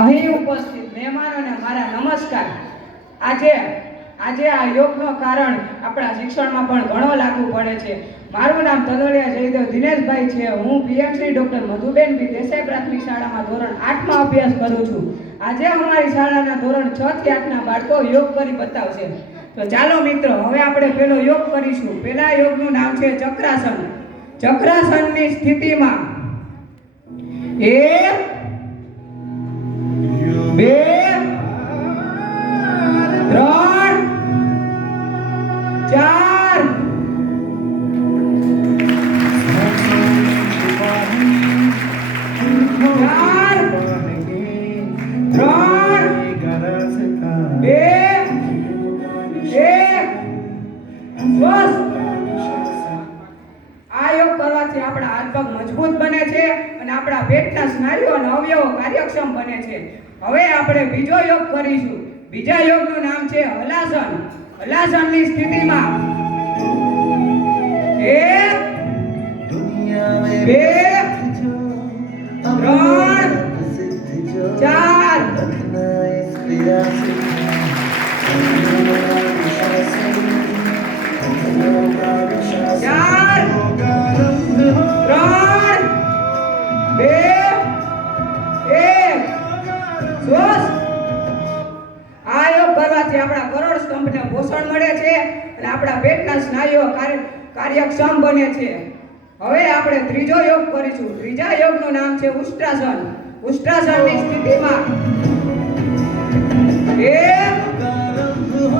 અહીં ઉપસ્થિત મહેમાનોને મારા નમસ્કાર। આજે આ યોગનો કારણ આપણા શિક્ષણમાં પણ ઘણો લાગુ પડે છે। મારું નામ તનોલિયા જયદેવ દિનેશભાઈ છે। હું પીએમસી ડોક્ટર મધુબેન બી દેસાઈ પ્રાથમિક શાળામાં ધોરણ 8માં અભ્યાસ કરું છું। આજે અમારી શાળાના ધોરણ 6 થી 8ના બાળકો યોગ કરી બતાવશે। તો ચાલો મિત્રો, હવે આપણે પહેલો યોગ કરીશું। પહેલા યોગનું નામ છે ચક્રાસન। ચક્રાસનની સ્થિતિમાં 1 2 3 4 આ યોગ કરવાથી આપણા હાથ પગ મજબૂત બને છે અને આપણા પેટના સ્નાયુઓ અને અવયવો કાર્યક્ષમ બને છે। હવે આપણે બીજો યોગ કરીશું। બીજા યોગનું નામ છે હલાસન। હલાસનની સ્થિતિમાં 1 2 3 આપણા કરોડ સ્તંભને પોષણ મળે છે અને આપણા પેટના સ્નાયુઓ કાર્યક્ષમ બને છે। હવે આપણે ત્રીજો યોગ કરીશું। ત્રીજા યોગનું નામ છે ઉષ્ટ્રાસન। ઉષ્ટ્રાસનની સ્થિતિમાં 1 2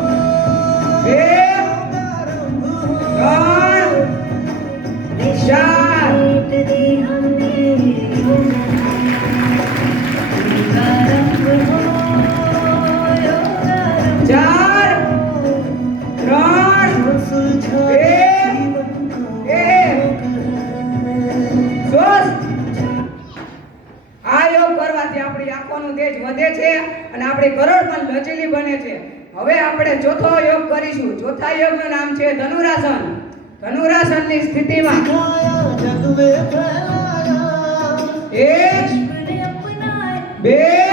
તેજ વધે છે અને આપણી કરોડ પણ લચીલી બને છે। હવે આપણે ચોથો યોગ કરીશું। ચોથા યોગનું નામ છે ધનુરાસન। ધનુરાસનની સ્થિતિમાં 1 2 3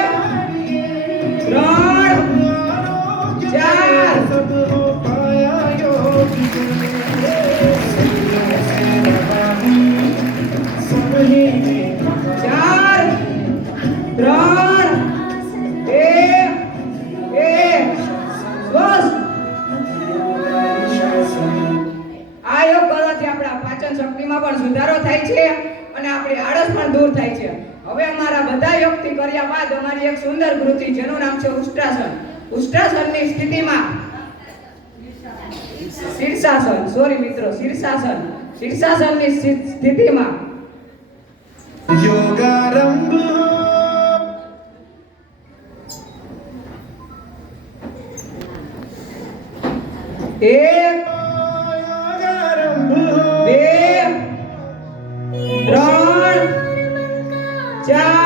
શક્તિમાં પણ સુધારો થાય છે અને આપણી આળસ પણ દૂર થાય છે। હવે અમારા બધા યોગથી કર્યા બાદ અમારી એક સુંદર કૃતિ જેનું નામ છે ઉષ્ટ્રાસન। ઉષ્ટ્રાસનની સ્થિતિમાં શીર્ષાસનની સ્થિતિમાં યોગારંભ 1 2 3 4